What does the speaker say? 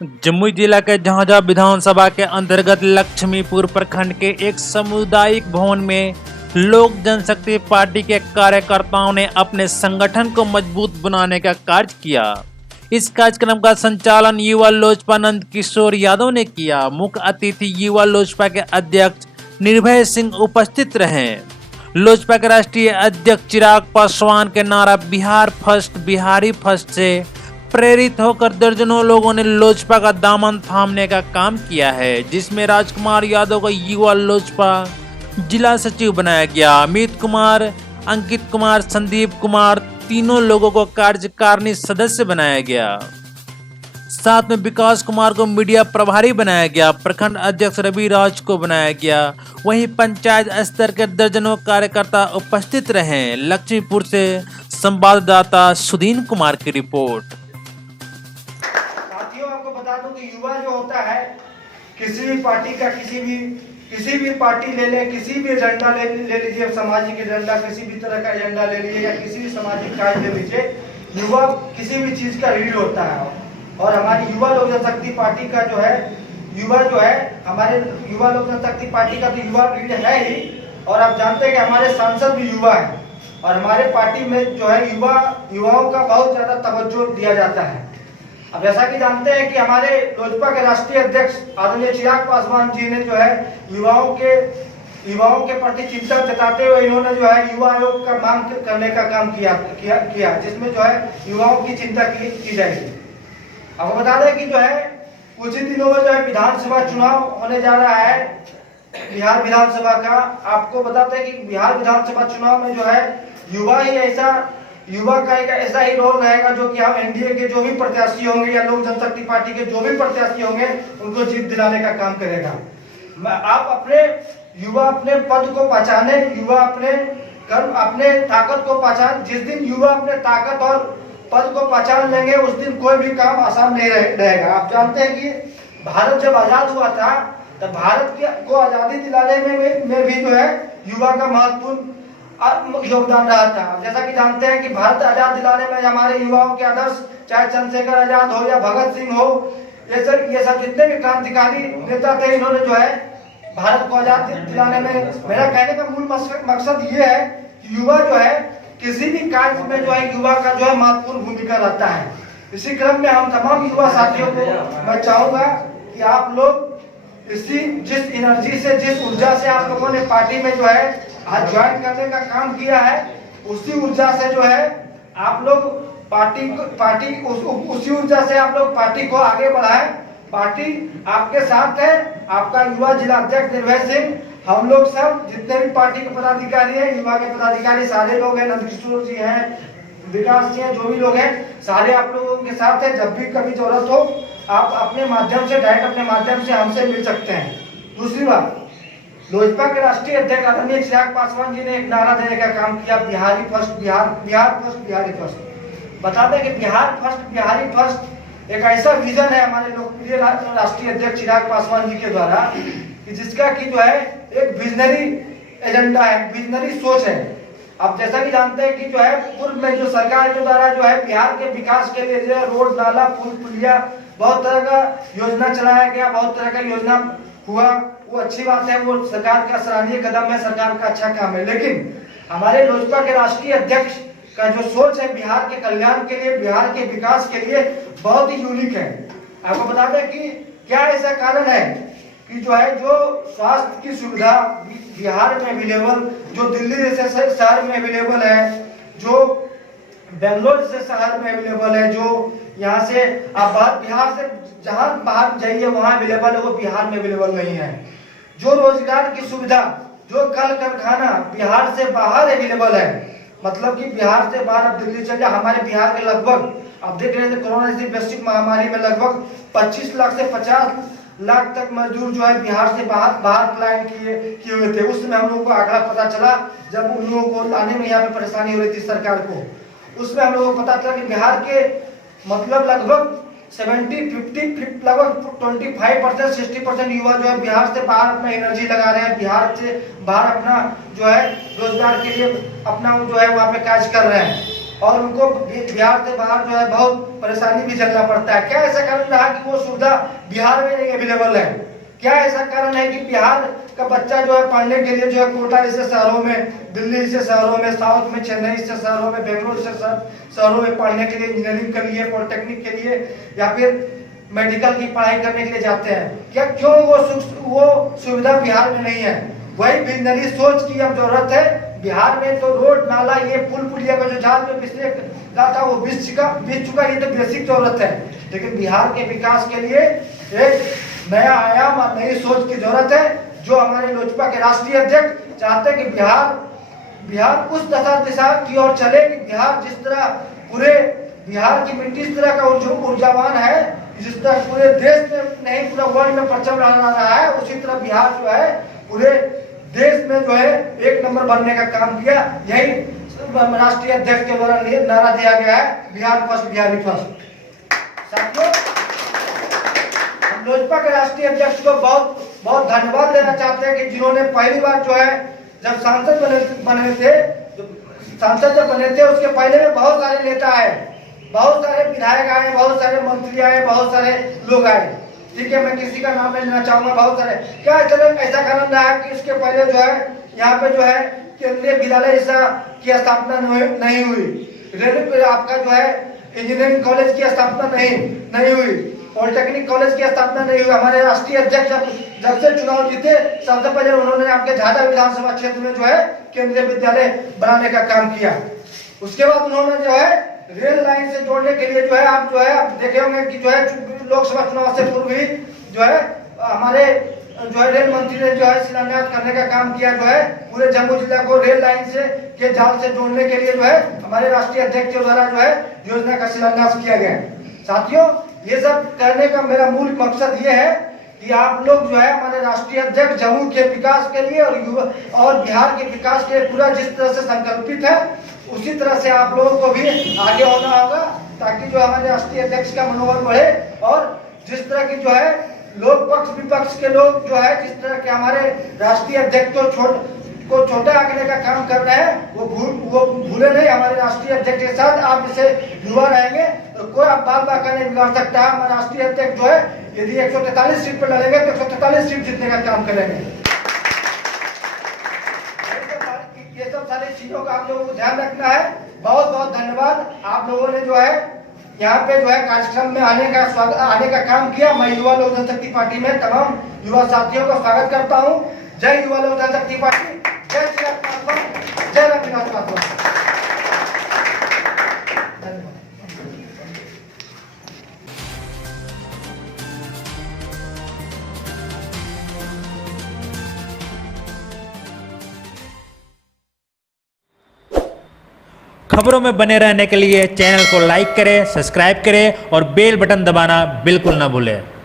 जमुई जिला के झांझा विधानसभा के अंतर्गत लक्ष्मीपुर प्रखंड के एक सामुदायिक भवन में लोक जनशक्ति पार्टी के कार्यकर्ताओं ने अपने संगठन को मजबूत बनाने का कार्य किया। इस कार्यक्रम का संचालन युवा लोजपा नंद किशोर यादव ने किया। मुख्य अतिथि युवा लोजपा के अध्यक्ष निर्भय सिंह उपस्थित रहे। लोजपा के राष्ट्रीय अध्यक्ष चिराग पासवान के नारा बिहार फर्स्ट बिहारी फर्स्ट से प्रेरित होकर दर्जनों लोगों ने लोजपा का दामन थामने का काम किया है, जिसमें राजकुमार यादव को युवा लोजपा जिला सचिव बनाया गया। अमित कुमार, अंकित कुमार, संदीप कुमार तीनों लोगों को कार्यकारिणी सदस्य बनाया गया। साथ में विकास कुमार को मीडिया प्रभारी बनाया गया। प्रखंड अध्यक्ष रवि राज को बनाया गया। वहीं पंचायत स्तर के दर्जनों कार्यकर्ता उपस्थित रहे। लक्ष्मीपुर से संवाददाता सुदीन कुमार की रिपोर्ट। आपको बता दूं कि युवा जो होता है किसी भी पार्टी का किसी भी पार्टी ले ले, किसी भी एजेंडा ले लीजिए, सामाजिक एजेंडा किसी भी तरह का एजेंडा ले लीजिए या किसी भी सामाजिक कार्य ले लीजिए, युवा किसी भी चीज का रीढ़ होता है। और हमारी युवा लोक जनशक्ति पार्टी का जो है युवा जो है हमारे युवा लोक जनशक्ति पार्टी का तो युवा रीढ़ है ही। और आप जानते हैं कि हमारे सांसद भी युवा है और हमारे पार्टी में जो है युवाओं का बहुत ज्यादा तवज्जो दिया जाता है। अब जैसा कि जानते हैं कि हमारे लोजपा के राष्ट्रीय अध्यक्ष आदरणीय चिराग पासवान जी ने जो है युवाओं के प्रति चिंता जताते हुए इन्होंने जो है युवा आयोग का मांग करने का काम किया जिसमें जो है युवाओं की चिंता की जाएगी। आपको बता दें कि जो है कुछ ही दिनों में जो है विधानसभा चुनाव होने जा रहा है बिहार विधानसभा का। आपको बताते हैं कि बिहार विधानसभा चुनाव में जो है युवा का एक ऐसा ही रोल रहेगा जो कि हम एनडीए के जो भी प्रत्याशी होंगे या लोक जनशक्ति पार्टी के जो भी प्रत्याशी होंगे उनको जीत दिलाने का काम करेगा। आप युवा अपने पद को पहचाने, युवा अपने ताकत को पहचान। जिस दिन युवा अपने ताकत और पद को पहचान लेंगे उस दिन कोई भी काम आसान नहीं रहेगा। आप जानते हैं कि भारत जब आजाद हुआ था तब भारत को आजादी दिलाने में भी जो है युवा का महत्वपूर्ण योगदान रहा था। जैसा कि जानते हैं कि भारत आजाद दिलाने में हमारे युवाओं के आदर्श, चाहे चंद्रशेखर आजाद हो या भगत सिंह हो, ये सब जितने भी क्रांतिकारी नेता थे, इन्होंने जो है भारत को आजाद दिलाने में, मेरा कहने का मूल मकसद ये है कि युवा जो है किसी भी कार्य में जो है युवा का जो है महत्वपूर्ण भूमिका रहता है। इसी क्रम में हम तमाम युवा साथियों को मैं चाहूंगा कि आप लोग जिस एनर्जी से, जिस ऊर्जा से आप लोगों ने पार्टी में जो है आज ज्वाइन करने का काम किया है, उसी ऊर्जा से जो है आप लोग उसी ऊर्जा से आप लोग पार्टी को आगे बढ़ाएं। पार्टी आपके साथ है। आपका युवा जिला अध्यक्ष निर्भय सिंह, हम लोग सब जितने भी पार्टी के पदाधिकारी हैं, युवा के पदाधिकारी सारे लोग हैं, नंद किशोर जी हैं, विकास जी हैं, जो भी लोग हैं सारे आप लोगों के साथ है। जब भी कभी जरूरत हो आप अपने माध्यम से हमसे मिल सकते हैं। दूसरी बात, लोजपा के राष्ट्रीय अध्यक्ष आदरणीय चिराग पासवान जी ने एक नारा देने का काम किया, बिहार फर्स्ट बिहारी फर्स्ट। बता दें कि बिहार फर्स्ट बिहारी फर्स्ट एक ऐसा विजन है हमारे लोकप्रिय राष्ट्रीय अध्यक्ष चिराग पासवान जी के द्वारा कि जिसका की जो है एक विजनरी एजेंडा है, विजनरी सोच है। अब जैसा कि जानते हैं कि जो है पूर्व में जो सरकार के द्वारा जो है बिहार के विकास के लिए जो है रोड, नाला, पुल, पुलिया, बहुत तरह का योजना चलाया गया, बहुत तरह का योजना हुआ। वो अच्छी बात है, वो सरकार का सराहनीय कदम है, सरकार का अच्छा काम है। लेकिन हमारे लोजपा के राष्ट्रीय अध्यक्ष का जो सोच है बिहार के कल्याण के लिए, बिहार के विकास के लिए बहुत ही यूनिक है। आपको बता दें कि क्या ऐसा कारण है कि जो है जो स्वास्थ्य की सुविधा बिहार में अवेलेबल, जो दिल्ली जैसे शहर में अवेलेबल है, जो बेंगलोर जैसे शहर में अवेलेबल है, जो यहाँ से आप बिहार से जहाँ बाहर जाइए वहाँ अवेलेबल है, वो बिहार में अवेलेबल नहीं है। जो रोजगार की सुविधा, जो कल कारखाना बिहार से बाहर अवेलेबल है, मतलब कि बिहार से बाहर अब दिल्ली चले, हमारे बिहार के लगभग अब देख रहे थे कोरोना जैसी वैश्विक महामारी में लगभग 25 लाख से 50 लाख तक मजदूर जो है बिहार से बाहर पलायन किए हुए थे। उस समय हम लोगों को आंकड़ा पता चला जब उन लोगों को लाने में यहाँ पे परेशानी हो रही थी सरकार को। उसमें हम लोगों को पता चला कि बिहार के मतलब लगभग 25% 60% युवा जो है बिहार से बाहर अपना एनर्जी लगा रहे हैं, बिहार से बाहर अपना जो है रोजगार के लिए अपना जो है वहाँ पे कार्य कर रहे हैं। और उनको बिहार से बाहर जो है बहुत परेशानी भी झेलना पड़ता है। क्या ऐसा कारण रहा कि वो सुविधा बिहार में नहीं अवेलेबल है? क्या ऐसा कारण है कि बिहार का बच्चा जो है पढ़ने के लिए जो है कोटा जैसे शहरों में, दिल्ली जैसे शहरों में, साउथ में चेन्नई जैसे शहरों में, बेंगलोर जैसे शहरों में पढ़ने के लिए, इंजीनियरिंग के लिए, पॉलिटेक्निक के लिए या फिर मेडिकल की पढ़ाई करने के लिए जाते हैं? क्या क्यों वो सुविधा बिहार में नहीं है? वही विजनरी सोच की अब जरूरत है। बिहार में तो रोड नाला ये पुल पुलिया का जो जाल में पिछले रहा था वो बीत चुका, ये तो बेसिक जरूरत है। लेकिन बिहार के विकास के लिए एक नया आयाम और नई सोच की जरूरत है, जो हमारे लोजपा के राष्ट्रीय अध्यक्ष चाहते हैं कि बिहार उस दिशा की ओर चले कि बिहार जिस तरह पूरे बिहार की मिट्टी इस तरह का ऊर्जावान है, जिस तरह पूरे देश में नहीं पूरा वर्ल्ड में परचम लहरा रहा है, उसी तरह बिहार जो है पूरे देश में जो है एक नंबर बनने का काम किया। यही राष्ट्रीय अध्यक्ष के द्वारा नारा दिया गया है, बिहार फर्स्ट, बिहारी फर्स्ट। साथियों, हम लोजपा के राष्ट्रीय अध्यक्ष को बहुत बहुत धन्यवाद देना चाहते हैं कि जिन्होंने पहली बार जो है जब सांसद बने थे उसके पहले में बहुत सारे नेता आए, बहुत सारे विधायक आए, बहुत सारे मंत्री आए, बहुत सारे लोग आए। ठीक है, मैं किसी का नाम नहीं लेना चाहूंगा, बहुत सारे। क्या ऐसा कारण रहा है कि उसके पहले जो है यहाँ पे जो है केंद्रीय विद्यालय की स्थापना नहीं हुई, रेलवे आपका जो है इंजीनियरिंग कॉलेज की स्थापना नहीं हुई, पॉलिटेक्निक कॉलेज की स्थापना नहीं हुई। हमारे राष्ट्रीय अध्यक्ष जब से चुनाव जीते सबसे पहले उन्होंने आपके झाझा विधानसभा क्षेत्र में जो है केंद्रीय विद्यालय बनाने का काम किया। उसके बाद उन्होंने जो है रेल लाइन से जोड़ने के लिए जो है आप देखे होंगे कि जो है लोकसभा चुनाव से पूर्व ही जो है हमारे जो है रेल मंत्री ने जो है शिलान्यास करने का काम किया, जो है पूरे जम्मू जिला को रेल लाइन के जाल से जोड़ने के लिए जो है हमारे राष्ट्रीय अध्यक्ष के द्वारा जो है योजना का शिलान्यास किया गया। साथियों, ये सब करने का मेरा मूल मकसद ये है कि आप लोग जो है हमारे राष्ट्रीय अध्यक्ष जम्मू के विकास के लिए और बिहार के विकास के लिए पूरा जिस तरह से संकल्पित है, उसी तरह से आप लोगों को भी आगे होना होगा, ताकि जो हमारे राष्ट्रीय अध्यक्ष का मनोबल बढ़े और जिस तरह की जो है लोग पक्ष विपक्ष के लोग जो है जिस तरह के हमारे राष्ट्रीय अध्यक्ष को छोटा आंकने का काम कर रहे हैं, वो भूले नहीं। हमारे राष्ट्रीय अध्यक्ष के साथ आप जैसे युवा रहेंगे तो कोई आप बात का नहीं बिगाड़ सकता है। हमारा राष्ट्रीय अध्यक्ष जो है यदि 143 सीट पर लड़ेंगे तो 143 सीट जीतने का काम करेंगे। ये सब सारी चीजों का आप लोगों को ध्यान रखना है। बहुत बहुत धन्यवाद। आप लोगों ने जो है यहाँ पे जो है कार्यक्रम में आने का काम किया। मैं युवा लोक जनशक्ति पार्टी में तमाम युवा साथियों का स्वागत करता हूँ। जय युवा लोक जनशक्ति पार्टी, जय श्री राम, जय रामविलास पासवान। खबरों में बने रहने के लिए चैनल को लाइक करें, सब्सक्राइब करें और बेल बटन दबाना बिल्कुल ना भूलें।